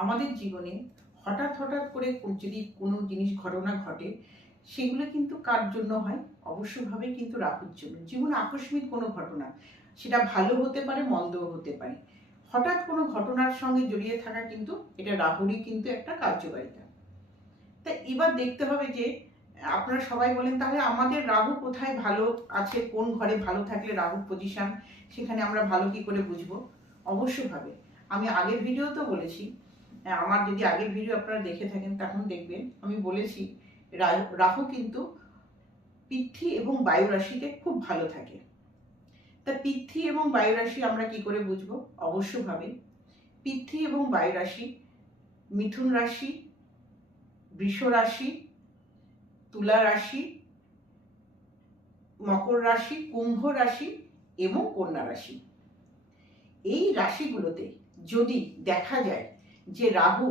আমাদের জীবনে হঠাৎ হঠাৎ করে যদি কোনো জিনিস ঘটনা ঘটে, সেগুলো কিন্তু কার জন্য হয়? অবশ্যভাবে কিন্তু রাহুর জন্য। জীবনে আকস্মিক কোনো ঘটনা, সেটা ভালো হতে পারে, মন্দও হতে পারে। হঠাৎ কোনো ঘটনার সঙ্গে জড়িয়ে থাকা কিন্তু এটা রাহুরই কিন্তু একটা কার্যকারিতা। তা এবার দেখতে হবে যে আপনারা সবাই বলেন তাহলে আমাদের রাহু কোথায় ভালো আছে, কোন ঘরে ভালো থাকলে রাহুর পজিশন, সেখানে আমরা ভালো কি করে বুঝবো? অবশ্যভাবে আমি আগের ভিডিওতেও বলেছি, আমার যদি আগের ভিডিও আপনারা দেখে থাকেন তখন দেখবেন আমি বলেছি রাহু কিন্তু পৃথ্বী এবং বায়ু রাশিতে খুব ভালো থাকে। তা পৃথ্বী এবং বায়ু রাশি আমরা কি করে বুঝবো? অবশ্যভাবে পৃথ্বী এবং বায়ু রাশি মিথুন রাশি, বৃষ রাশি, তুলা রাশি, মকর রাশি, কুম্ভ রাশি এবং কন্যা রাশি, এই রাশিগুলোতে যদি দেখা যায় যে রাহু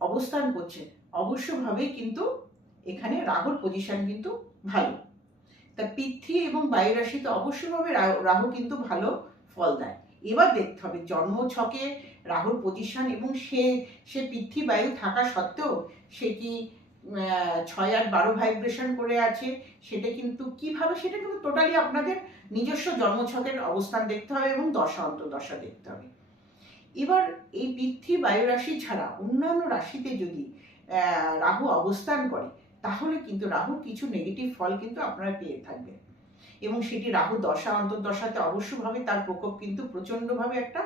অবস্থান করছে, অবশ্যভাবেই কিন্তু এখানে রাহুর পজিশন কিন্তু ভালো। তা পৃথ্বী এবং বায়ু রাশিতে অবশ্যভাবে রাহু কিন্তু ভালো ফল দেয়। এবার দেখতে হবে জন্ম ছকে রাহুর পজিশন এবং সে পৃথ্বী বায়ু থাকা সত্ত্বেও সে কি 6, 8, 12 ভাইব্রেশন করে আছে, সেটা কিন্তু কিভাবে, সেটা কিন্তু টোটালি আপনাদের নিজস্ব জন্মছকের অবস্থান দেখতে হবে এবং দশা অন্তর্দশা দেখতে হবে। এবার এই পৃথ্বী বায়ু রাশি ছাড়া অন্যান্য রাশিতে যদি রাহু অবস্থান করে, তাহলে কিন্তু রাহু কিছু নেগেটিভ ফল কিন্তু আপনারা পেয়ে থাকবেন এবং সেটি রাহু দশা অন্তর্দশাতে অবশ্যভাবে তার প্রকোপ কিন্তু প্রচণ্ডভাবে একটা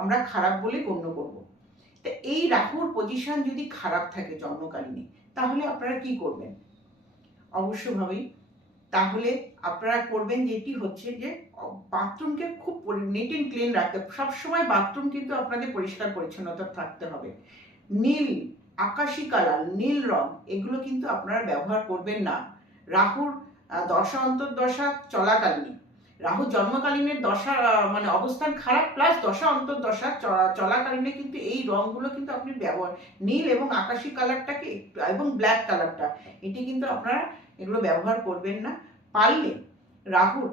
আমরা খারাপ বলে গণ্য করব। তা এই রাহুর পজিশন যদি খারাপ থাকে জন্মকালীনে, তাহলে আপনারা কি করবেন? অবশ্যভাবেই তাহলে আপনারা করবেন যেটি হচ্ছে যে বাথরুমকে খুব নিট অ্যান্ড ক্লিন রাখতে, সবসময় বাথরুম কিন্তু আপনাদের পরিষ্কার পরিচ্ছন্নতা থাকতে হবে। নীল, আকাশি কালার, নীল রং এগুলো কিন্তু আপনারা ব্যবহার করবেন না রাহুর দশা অন্তর্দশা চলাকালীন। রাহু জন্মকালীনের দশা মানে অবস্থান খারাপ প্লাস দশা অন্তর্দশা চলাকালীনে কিন্তু এই রংগুলো কিন্তু আপনি ব্যবহার, নীল এবং আকাশি কালারটাকে এবং ব্ল্যাক কালারটা, এটি কিন্তু আপনারা এগুলো ব্যবহার করবেন না। পারলে রাহুর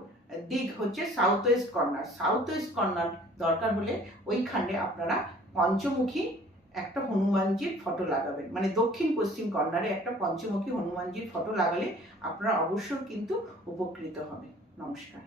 দিক হচ্ছে south West corner, south West corner দরকার হলে ওইখানে আপনারা পঞ্চমুখী একটা হনুমানজির ফটো লাগাবেন, মানে দক্ষিণ পশ্চিম কর্নারে একটা পঞ্চমুখী হনুমানজির ফটো লাগালে আপনারা অবশ্যই কিন্তু উপকৃত হবেন। নমস্কার।